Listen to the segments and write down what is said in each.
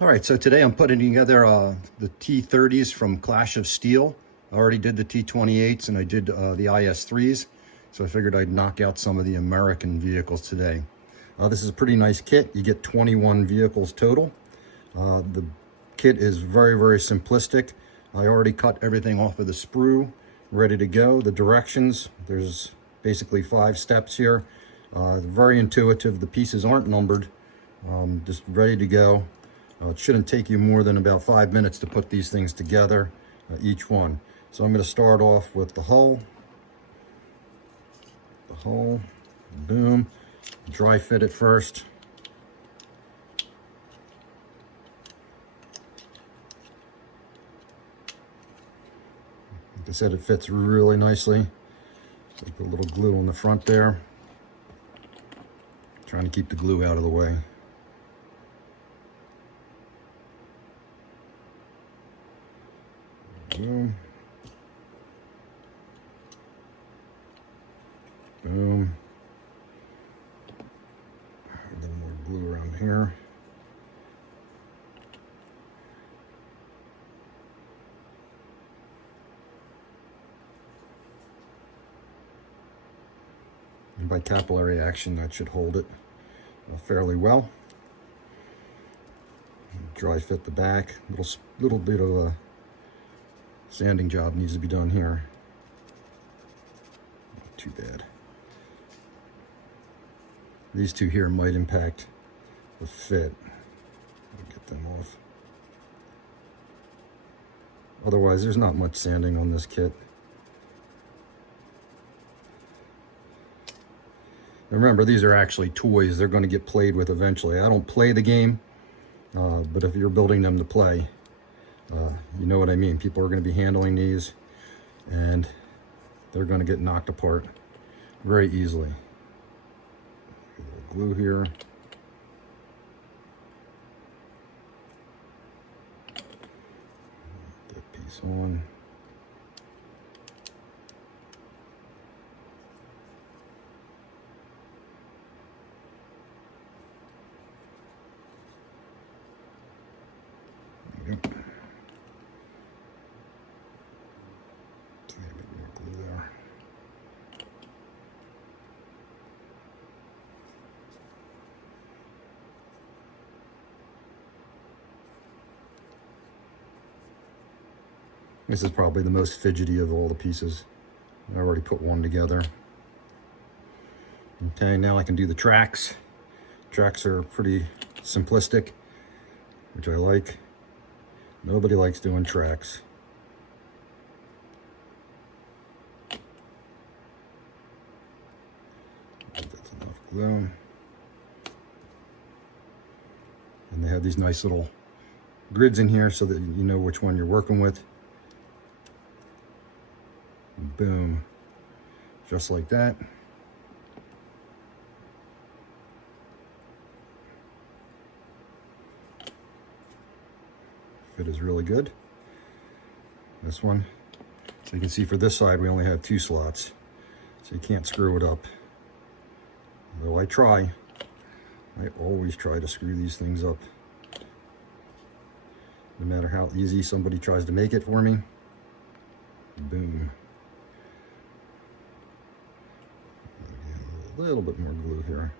All right, so today I'm putting together the T30s from Clash of Steel. I already did the T28s and I did the IS3s, so I figured I'd knock out some of the American vehicles today. This is a pretty nice kit. You get 21 vehicles total. The kit is very, very simplistic. I already cut everything off of the sprue, ready to go. The directions, there's basically 5 steps here. Very intuitive. The pieces aren't numbered, just ready to go. It shouldn't take you more than about 5 minutes to put these things together, each one. So I'm going to start off with the hull. Boom. Dry fit it first. Like I said, it fits really nicely. Like the little glue on the front there. Trying to keep the glue out of the way. Boom. Boom. A little more glue around here. And by capillary action, that should hold it fairly well. Dry fit the back. Little bit of a sanding job needs to be done here. Not too bad. These two here might impact the fit. I'll get them off. Otherwise, there's not much sanding on this kit. And remember, these are actually toys. They're going to get played with eventually. I don't play the game, but if you're building them to play, you know what I mean. People are going to be handling these, and they're going to get knocked apart very easily. A little glue here. That piece on. There we go. A bit more glue there. This is probably the most fidgety of all the pieces. I already put one together. Okay, now I can do the tracks. Tracks are pretty simplistic, which I like. Nobody likes doing tracks. That's enough glue. And they have these nice little grids in here so that you know which one you're working with. Boom. Just like that. Fit is really good. This one. So you can see for this side we only have 2 slots. So you can't screw it up. Though I try. I always try to screw these things up. No matter how easy somebody tries to make it for me. Boom. A little bit more glue here.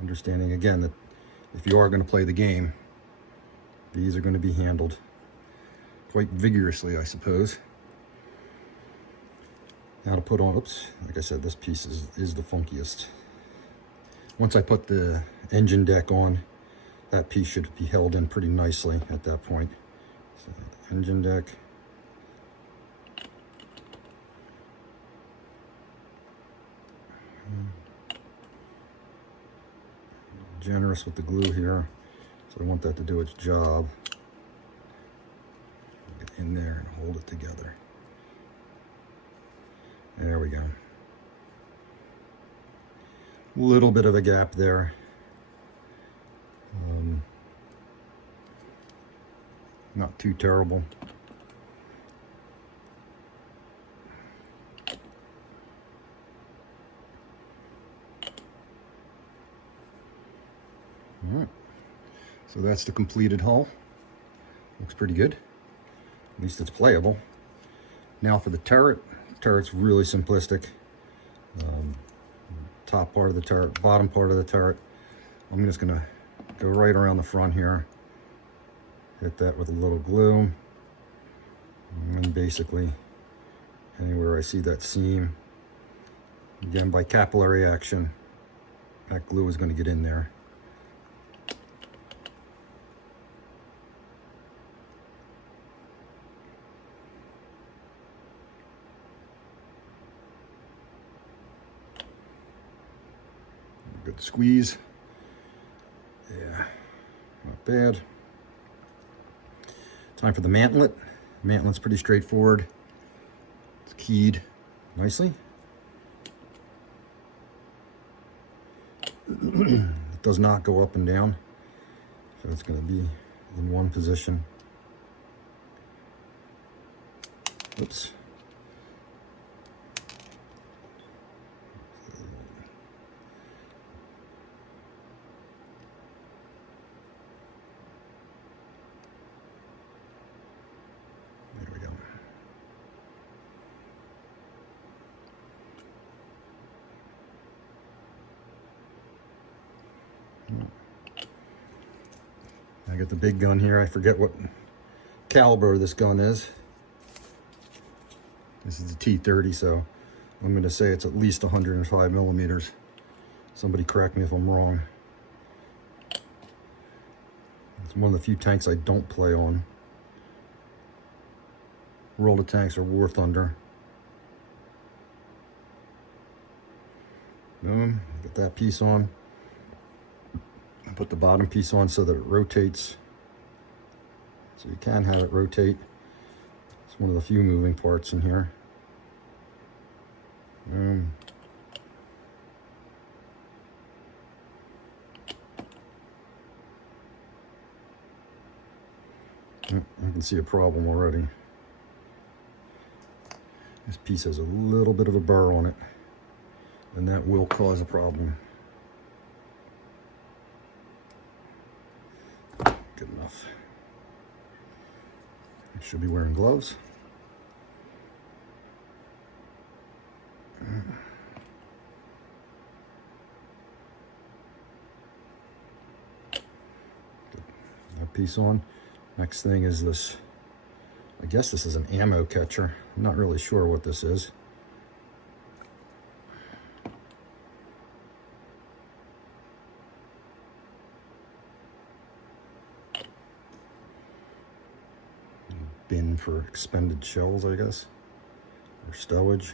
Understanding again that if you are going to play the game, these are going to be handled quite vigorously, I suppose. Now to put on, oops, like I said, this piece is the funkiest. Once I put the engine deck on, that piece should be held in pretty nicely at that point. So engine deck. Generous with the glue here, so I want that to do its job. Get in there and hold it together. There we go. Little bit of a gap there. Not too terrible. All right. So that's the completed hull. Looks pretty good. At least it's playable. Now for the turret. Turret's really simplistic. Top part of the turret, bottom part of the turret. I'm just gonna go right around the front here. Hit that with a little glue. And basically, anywhere I see that seam, again, by capillary action, that glue is gonna get in there. Good squeeze. Yeah, not bad. Time for the mantlet. Mantlet's pretty straightforward. It's keyed nicely. It does not go up and down, so it's going to be in one position. Oops. I got the big gun here. I forget what caliber this gun is. This is the T30, so I'm going to say it's at least 105 millimeters. Somebody correct me if I'm wrong. It's one of the few tanks I don't play on. World of Tanks or Warthunder. Boom, get that piece on. Put the bottom piece on so that it rotates. So you can have it rotate. It's one of the few moving parts in here. I can see a problem already. This piece has a little bit of a burr on it, and that will cause a problem. Good enough. I should be wearing gloves. That piece on. Next thing is this. I guess this is an ammo catcher. I'm not really sure what this is. Bin for expended shells, I guess, or stowage.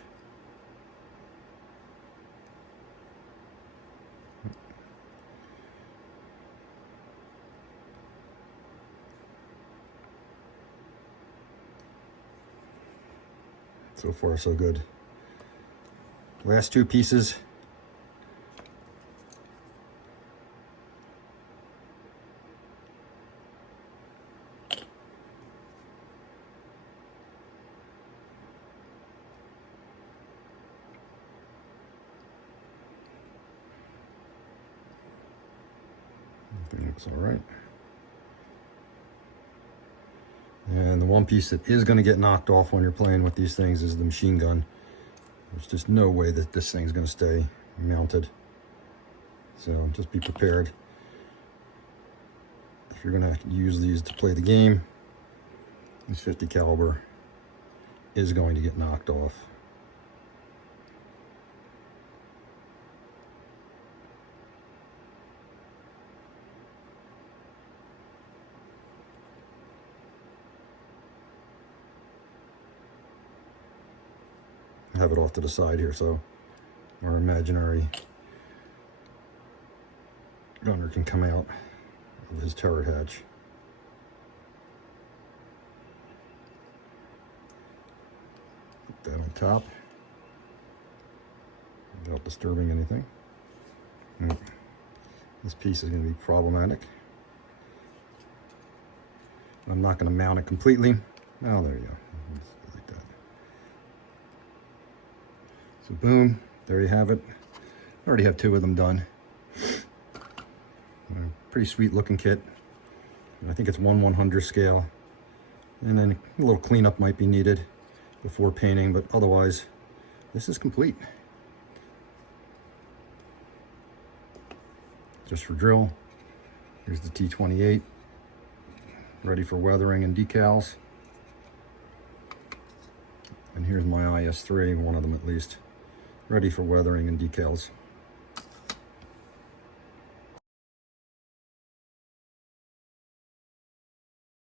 So far, so good. Last two pieces. Everything looks all right. And the one piece that is going to get knocked off when you're playing with these things is the machine gun. There's just no way that this thing's going to stay mounted. So just be prepared. If you're going to use these to play the game, this 50 caliber is going to get knocked off. Have it off to the side here so our imaginary gunner can come out of his turret hatch. Put that on top without disturbing anything. This piece is going to be problematic. I'm not going to mount it completely. Oh, there you go. Like that. So boom, there you have it. I already have two of them done. Pretty pretty sweet looking kit. I think it's 1/100 scale. And then a little cleanup might be needed before painting, but otherwise, this is complete. Just for drill. Here's the T28, ready for weathering and decals. And here's my IS3, one of them at least, ready for weathering and decals.